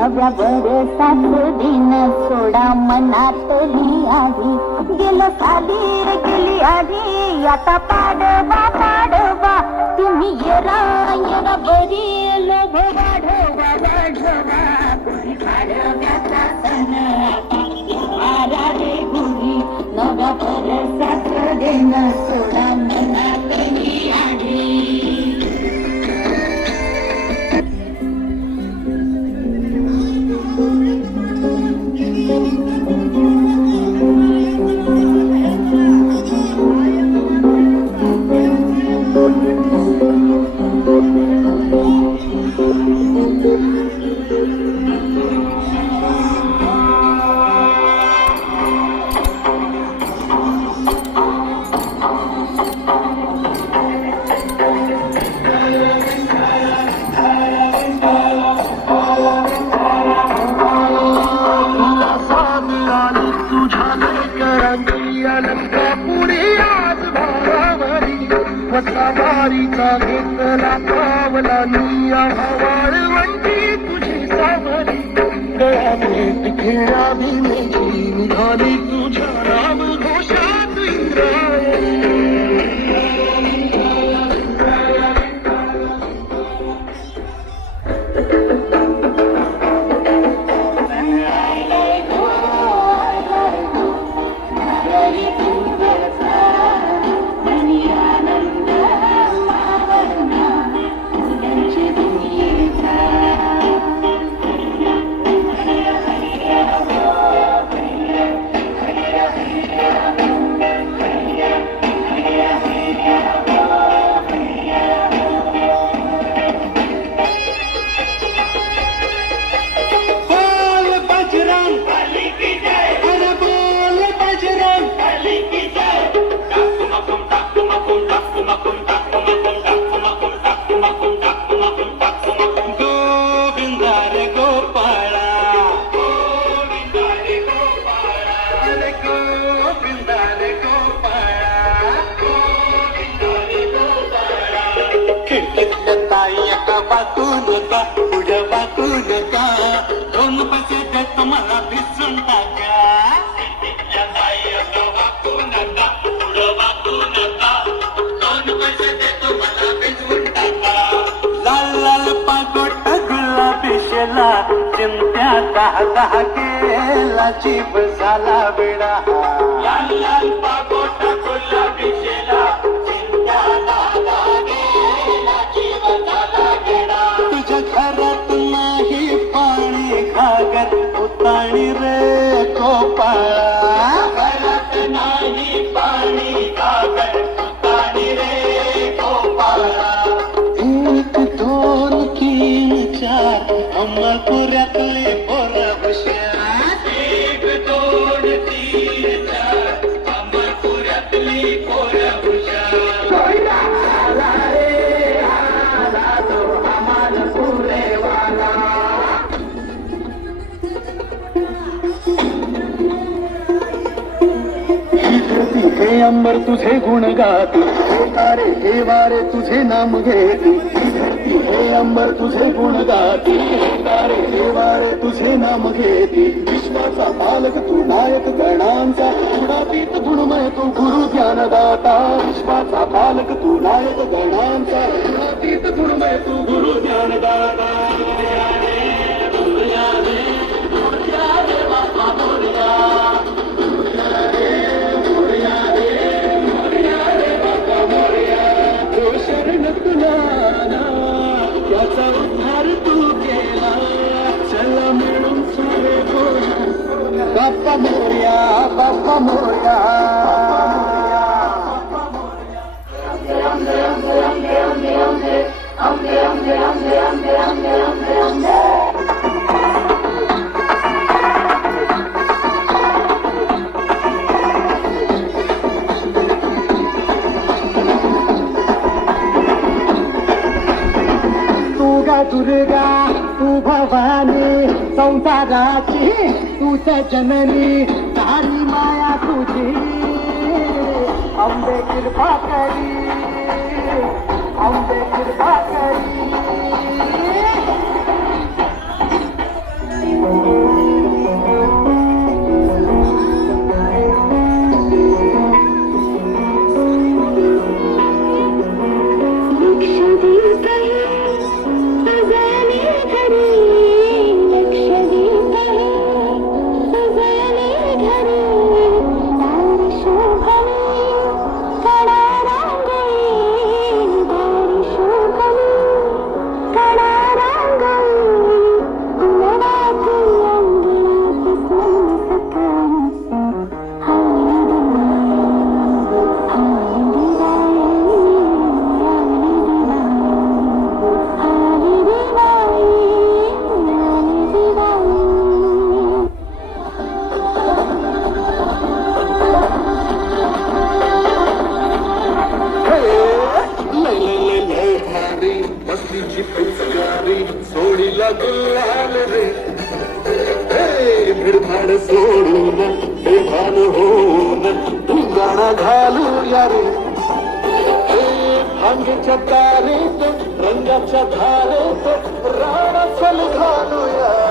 नव्या साथ दिन सोडा मनातली आधी. गेलो साली रे गेली आधी. आता पाडवा पाडवा. तुम्ही येरा येरा बरी लोभ वाढवा वाढवा. कोणी पाडव्याचा सण. वसावारीचा घेतला पावला निया. वाळवंटी तुझी सावरी गळ्यात खेळा भीमेची निघाली. Kita tanya kapan tuh nata, udah kapan tuh nata, dong pasti ada teman habis nana. आता हा केला चिप झाला वेडा हे अंबर तुझे गुण गाती. तारे हे वारे तुझे नाम घेती. हे अंबर तुझे गुण गाती. तारे हे वारे तुझे नाम घेती. विश्वाचा पालक तू नायक गणांचा. गुणातीत गुणमय तू गुरु ज्ञानदाता. विश्वाचा पालक तू नायक गणांचा. गुणातीत गुणमय तू गुरु ज्ञानदाता. जननी अंबे कृपा करी घालूया रे. हे भांगेच्या तारेत रंगाच्या धारेत राणा चल घालूया